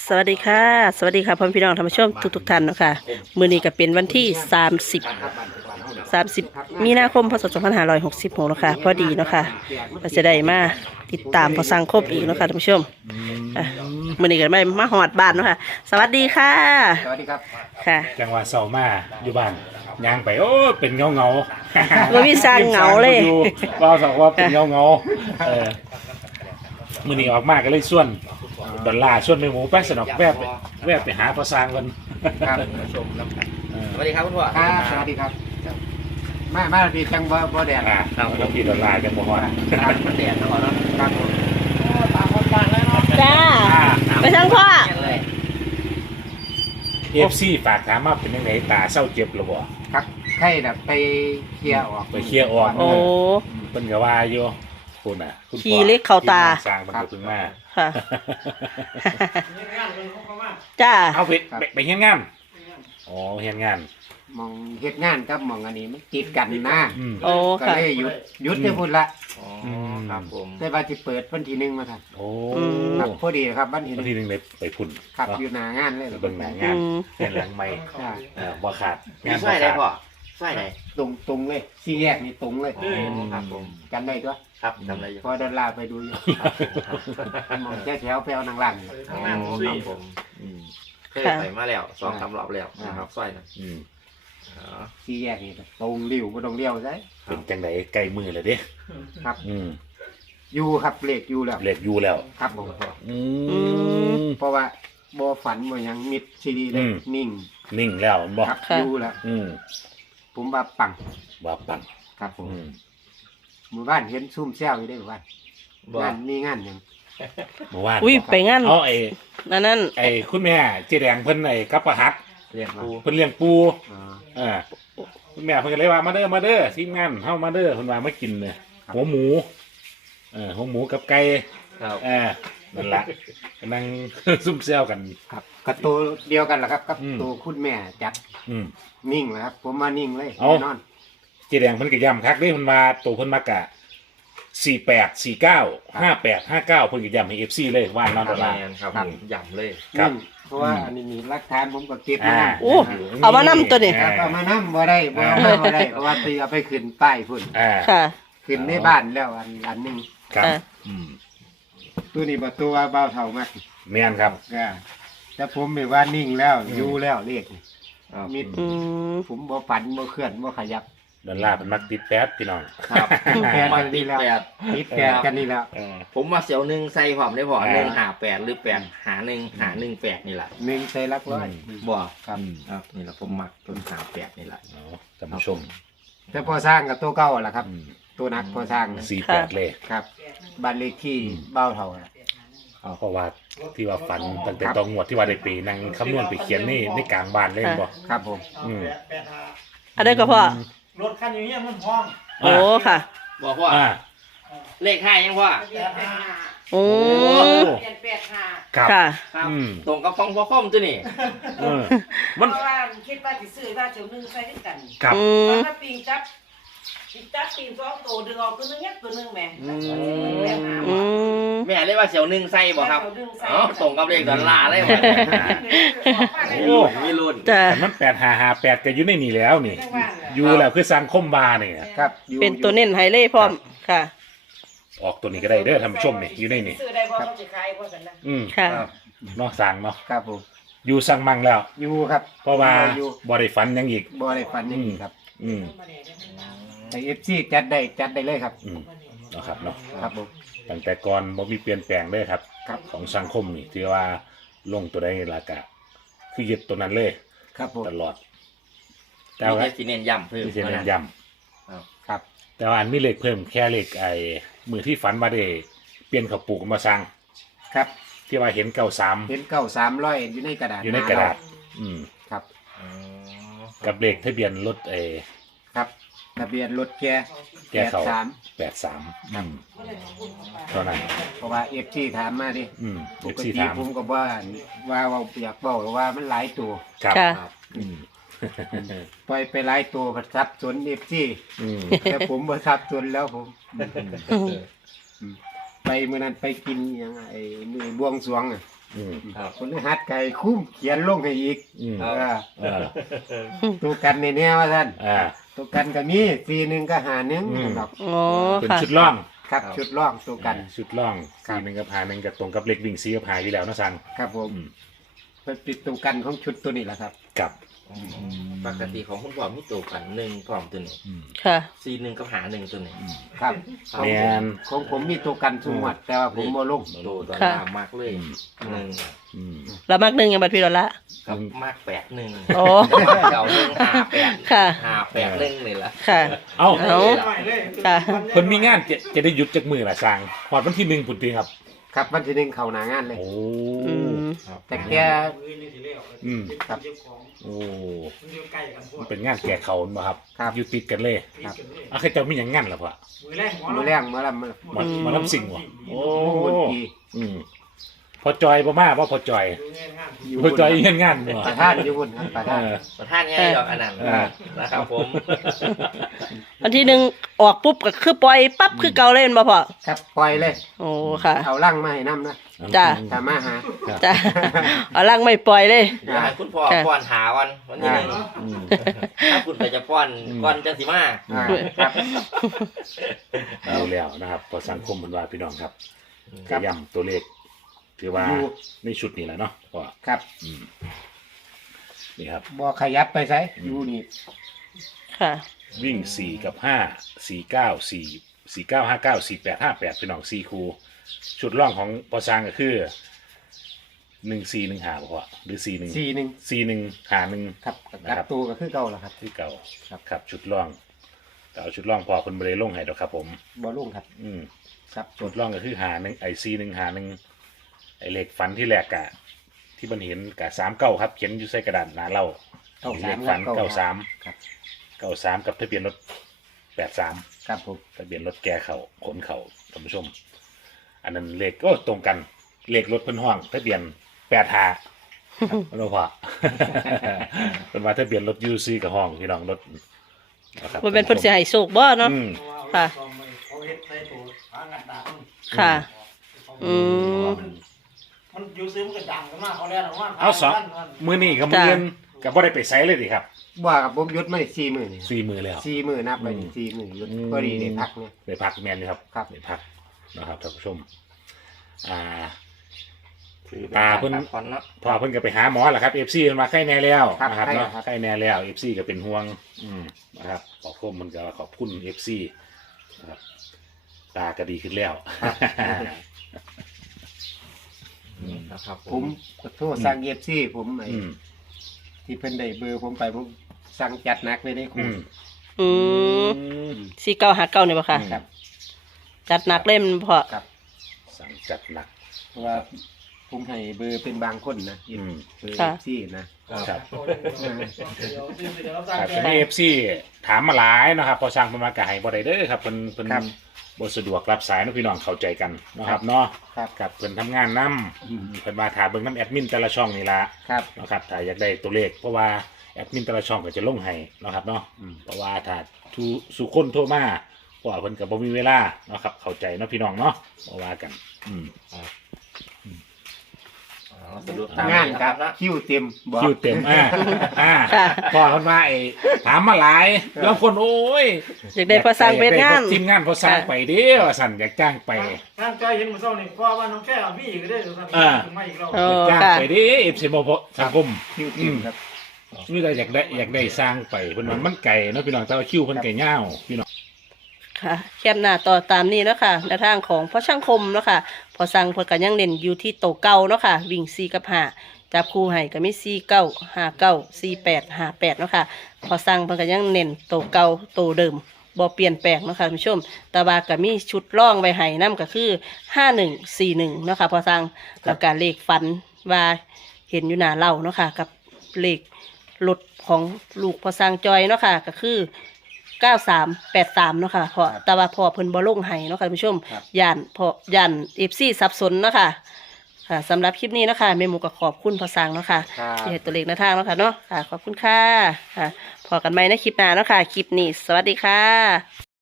สวัสดีค่ะพ่อแม่พี่น้องท่านผู้ชมทุกท่านเนาะค่ะมื้อนี้ก็เป็นวันที่30มีนาคมพศ2566เนาะค่ะพอดีเนาะค่ะก็จะได้มาติดตามพอสังคมอีกเนาะค่ะท่านผู้ชมมื้อนี้ก็มาฮอดบ้านเนาะค่ะสวัสดีค่ะสวัสดีครับค่ะจังหวะเสาร์มาอยู่บ้านย่างไปโอ้เป็นเงาบ่มีสร้างเหงาเลยว่าสอกว่าเป็นเงามื้อนี้ออกมาก็เลยส่วนดอลลาร์ส่วนแม่หมูไปสนอกแวบไปหาพอสร้างกันครับชมครับสวัสดีครับคุณพ่อสวัสดีครับมาดีจังบ่แดดครับแล้วพี่ดอลลาร์จังบ่ฮอดมันแดดเนาะเนาะครับผมตาคนบ้านแล้วเนาะจ้าไปทางพ่อ FC ฝากถามมาเป็นจังไดตาเศร้าเจ็บหรือบ่ครับไข้น่ะไปเคลียร์ออกโอ้เพิ่นก็ว่าอยู่คุณน่ะคุณพ่อขี้เล็กเข้าตาสร้างมันก็เพิ่งมาค่ะจ้าเอาไปเฮ็ดงานอ๋อเฮ็ดงานมองเฮ็ดงานกับมองอันนี้มันติดกันนะโอ้ก็เลยหยุดได้พุ่นละครับผมแต่ว่าสิเปิดวันที่1มาท่านโอ้ครับพอดีครับวันที่ 1ได้ไปพุ่นครับอยู่หน้างานเลยเบิ่งหน้างานเป็นหลังใหม่บ่ขาดงานบ่ขาดพ่อใส่ไหนตรงเลยสี่แยกนี่ตรงเลยครับผมกันได้ด้วยครับทำอะไรพอดอลลาร์ไปดูอยู่มองแถวไปเอานางหลังครับผมเคยไปมาแล้ว2-3 รอบแล้วนะครับใส่นะสี่แยกนี่ตรงเลี้ยวบ่ต้องเลี้ยวใช่เป็นจังไดใกล้มือแล้วเด้ครับอยู่ครับเลขอยู่แล้วครับผมเพราะว่าบ่ฝันบ่ยังมิดซีดีเลยนิ่งแล้วบ่ครับอยู่แล้วผมว่าปังครับผมหมู่บ้านเห็นซุ่มแซวอยู่ได้หมู่บ้านงานมีงานยังหมู่บ้านอุ้ยไปงานนั่นคุณแม่เจ๊แดงเพิ่นกับประหัตเลี้ยงปูเพิ่นเลี้ยงปูคุณแม่เพิ่นก็เลยว่ามาเด้อทีมงานเฮามาเด้อเพิ่นว่ามากินเนี่ยหัวหมูหัวหมูกับไก่ครับนั่นล่ะนั่งซุ่มแซวกันครับกับตัวเดียวกันล่ะครับกับตัวคุณแม่จัดนิ่งแล้วครับผมมานิ่งเลยแน่นอนเจ๊แดงเพิ่นก็ย้ำคักเด้เพิ่นว่าตัวเพิ่นมักะ48 49 58 59เพิ่นก็ย้ำให้ FC เลยว่านอนตลาดครับย้ำเลยครับเพราะว่าอันนี้มีหลักฐานผมก็เก็บมาโอ้เอามานำตัวนี้เอามานำบ่ได้เพราะว่าตีเอาไปขึ้นป้ายพุ่นค่ะขึ้นในบ้านแล้วอันนึงครับตัวนี้บ่ตัวเบาเท่ามากแม่นครับแต่ผมไม่ว่านิ่งแล้วอยู่แล้วเรียกมิดผมบ่ฝันบ่เคลื่อนบ่ขยับดอลลาร์มันมักติดแป๊ดพี่น้องครับมาติดแปดกันนี่แล้วผมมาเสียว1ใส่ความได้พอ158หรือ851 นี่แหละ 1ใส่หลักร้อยบ่ครับนี่แหละผมมักต้น58นี่แหละท่านผู้ชมแต่พอสร้างกับตัวเก่าล่ะครับตัวนักพอสร้าง 48เลยครับบ้านเลขที่เบ้าเท่าเพราะว่าที่ว่าฝันตั้งแต่ตอนงวดที่ว่าได้ปีนั่งคำนวณไปเขียนนี่ในกลางบ้านเลยบ่ครับผมอะไรก็พ่อรถคันนี้มันห้องโอ้ค่ะบอกว่าเลข5ยังพ่อโอ้เปลี่ยน85 ค่ะตรงกับของพ่อคอมตัวนี้มันว่าคิดว่าสิซื้อว่าเจ้านึงใส่กันครับถ้าปีจับปี2ตัวดึงออกตัวนึงยัดตัวนึงแม่แม่เรียกว่าเสียว1ใส่บ่ครับตรงกับเลขดอลลาร์เลยโอ้มีรุ่นแต่มัน8558ก็อยู่ในนี่แล้วนี่อยู่แล้วคือสังคมบานี่ครับเป็นตัวเน้นไฮเล่พร้อมค่ะออกตัวนี้ก็ได้เด้อท่านผู้ชมนี่อยู่ในนี่ซื้อได้บ่เขาสิขายบ่ซั่นนะค่ะเนาะสั่งเนาะครับผมอยู่สั่งมั่งแล้วอยู่ครับเพราะว่าบ่ได้ฝันยังอีกบ่ได้ฝันยังอีกครับใน FC จัดได้เลยครับเนาะครับเนาะครับผมตั้งแต่ก่อนบ่มีเปลี่ยนแปลงเลยครับของสังคมนี่ที่ว่าลงตัวใดราคาคือยึดตัวนั้นเลยครับผมตลอดแต่ว่าสิเน้นย้ำเพิ่มสิเน้นย้ำครับแต่ว่าอันมีเลขเพิ่มแค่เลขมือที่ฝันมาได้เปลี่ยนข้าวปลูกมาสั่งครับที่ว่าเห็น93 อยู่ในกระดาษครับกับเลขทะเบียนรถครับทะเบียนรถแก 83เท่านั้นเพราะว่าFCถามมาดิปกติผมก็ว่าอยากบอกว่ามันหลายตัวครับปล่อยไปหลายตัวก็ซับสนFCแต่ผมบ่ซับสนแล้วผมไปเมื่อนั้นไปกินอย่างมือบวงสรวงครับคนหัดไก่คุ้มเขียนลงให้อีกครับเออตัวกันในแนวว่าท่านอ่าตัวกันก็มี4-1ก็5-1ครับอ๋อเป็นค่ะชุดล่องครับชุดร่องตัวกันชุดล่องครับ 4-1กับ5-1กับตรงกับเล็กวิ่ง4กับ5ที่แล้วนะสังครับผมอืมเป็นติดตัวกันของชุดตัวนี้แหละครับกับปกติของคุณพ่อมีตัวกันหนึ่งพร้อมตัวนี้ค่ะ 4-1กับ1ตัวนี้ครับแมนของผมมีตัวกันสูงหมดแต่ว่าผมบ่ลงตัวตอนค่ะล่างมากเลยหนึ่งอืมแล้วมักหนึ่งยังบัดพี่ดอลละกับมาก8-1 โอ้เก่า1-5-8 ค่ะ 5-8-1นี่แหละค่ะเอ้าเอาค่ะเพิ่นมีงานจะได้หยุดจากมือละสังพอดวันที่1พุ่นติครับครับวันที่1เข้าหน้างานเลยโอ้อืมแต่แกอืมครับโอ้มันเป็นงานแก่เขาบ่ครับครับอยู่ติดกันเลยครับอ่ะใครจะมีหยังงั้นล่ะพ่อมือแรงมาแล้วมามาลำสิ่งวะโอ้บนทีอืมพอจอยบ่มาบ่พอจอยพอจอยเฮ็ดงานบ่ประธานอยู่บนครับประเอธานอประธานง่ายดอกอันนั้นอ่านะครับผมวันที่หนึ่งออกปุ๊บก็คือปล่อยปั๊บคือเก่าเล่นบ่พอครับปล่อยเลยโอ้ค่ะเอาลั่งมาให้น้ำนะจ้ะตามมาหาจ้ะเอาล่างไม่ปล่อยเลยเดี๋ยวให้คุณพ่อค่ะป้อนหาวันที่หนึ่งอืมถ้าคุณไปจะป้อนก่อนจังสิมาครับเอาแล้วนะครับพอสังคมมันว่าพี่น้องครับครับย้ำตัวเลขถือว่าอยู่ในชุดนี้แหละเนาะพ่อครับอืมนี่ครับบ่ขยับไปใส่อยู่นี่ค่ะวิ่ง4กับ5 4 9 4 4 9 5 9 4 8 5 8พี่น้อง4คู่ชุดร่องของพอสังก็คือ1415บ่พ่อหรือ41 4-1 4151 ครับกับตัวก็คือเก่าแล้วครับที่เก่าครับครับชุดร่องแต่เอาชุดร่องพอคนบริลงให้ดอกครับผมบ่ลงครับอืมครับชุดร่องก็คือ1ไอC1 ไอเลขฟันที่แรกกะ ที่มันเห็นกะ39ครับเขียนอยู่ใส่กระดาษหนาเล่า 93 เลขฟันครับ 93 ครับ 93กับทะเบียนรถ83 ครับผมทะเบียนรถแกเขาขนเขาท่านผู้ชม อันนั้นเลขก็ตรงกันเลขรถเพิ่นห้องทะเบียน85เราพอ เป็นว่าทะเบียนรถยูซีกับห้องพี่น้องรถนะครับมันเป็นเพิ่นสิให้โชคบ่เนาะอืมค่ะ ค่ะ อืมมันอยู่ซื้อมันก็ดังกันมากเขาแล้วนะว่าเอาสองมือนี่กับมือเงินกับบ่ได้ไปไซเลยดิครับว่ากับผมหยุดมาได้4มื้อนี่ 4 มือแล้ว 4มื้อนับไปนี่4มื้อหยุดพอดีได้พักเนี่ยได้พักแมนเลยครับครับได้พักนะครับท่านผู้ชม อ่าคือเพิ่นพักผ่อนเนาะพอเพิ่นก็ไปหาหมอแหละครับ FC มันมาไข้แน่แล้วครับนะครับไข้เนาะครับไข้แน่แล้ว FC ก็เป็นห่วง นะครับขอบคุณมันก็ขอบคุณ FC นะครับตาก็ดีขึ้นแล้วนะครับผผม มขอโทษสั่ง FC ผมไอ้อืมที่เพิ่นได้เบอร์ผมไปผมสั่งจัดหนักเลยได้คุอืณมอืม4959นี่บ่ค่ะครับจัดหนักเล่นพอครับสั่งจัดหนักเพราะว่าผมให้เบอร์เป็นบางคนนะอืมเบอร์ค่ะที่นะครับเดี๋ยวซื้อไปเดี๋ยวเราสร้างครับแกแต่มี FC ถามมาหลายนะครับ พอสั่งเพิ่นมากะให้บ่ได้เด้อครับเพิ่นครับบ่สะดวกรับสายเนาะพี่น้องเข้าใจกันนะครับเนาะครับกับเพิ่นทำงานนํเพิ่นมาถามเบิ่งน้ำแอดมินแต่ละช่องนี่ล่ะครับนะครับถ้าอยากได้ตัวเลขเพราะว่าแอดมินแต่ละช่องก็จะลงให้นะครับเนาะเพราะว่าถ้าสุคนโทรมาเพราะว่าเพิ่นก็บ่มีเวลาเนาะครับเข้าใจเนาะพี่น้องเนาะบ่ว่ากันสรุปตามงานนี้คครัรับบนะคิวเต็มบอกคิวเต็มค่ะพอเพิ่นว่าถามมาหลายแล้วคนโอ้ยอยากได้พอสร้างเป็นงานทีมงานพอสร้างไปเด้อว่าสั่นอยากจ้างไปทางใจเห็นเหมือนเศร้านี่พ่อว่าน้องแค่มีอีกได้หรือสั่งมาอีกรอบโอ้จ้างค่ะไปเด้เอฟซีบ่สังคมคิวเต็มครับนี่ก็อยากได้สร้างไปเพิ่นว่ามันไก่เนาะพี่น้องแต่ว่าคิวเพิ่นไก่ยาวพี่น้องค่ะแคบหน้าต่อตามนี้เนาะค่ะแนวทางของพ่อช่างคมเนาะค่ะพอสั่งเพิ่นก็ยังเน้นอยู่ที่โตเก่าเนาะค่ะวิ่ง4กับ5จับคู่ให้ก็มี49 59 48 58เนาะค่ะพอสั่งเพิ่นก็ยังเน้นโตเก่าโตเดิมบ่เปลี่ยนแปลงเนาะค่ะท่านผู้ชมแต่ว่าก็มีชุดร่องไว้ให้นํก็คือ5141เนาะค่ะพอสั่งแล้วก็เลขฝันว่าเห็นอยู่หน้าเล่าเนาะค่ะกับเลขรถของลูกพอสั่งจอยเนาะค่ะก็คือ9383เนาะค่ะเพราะแต่ว่าพอเพิ่นบ่ลงให้เนาะค่ะท่านผู้ชมครับย่าน FC สับสนเนาะค่ะค่ะสำหรับคลิปนี้เนาะค่ะแม่หมูก็ขอบคุณพอสังเนาะค่ะครับที่ให้ตัวเลขแนวทางเนาะค่ะเนาะค่ะขอบคุณค่ะค่ะพอกันใหม่ในคลิปหน้าเนาะค่ะคลิปนี้สวัสดีค่ะ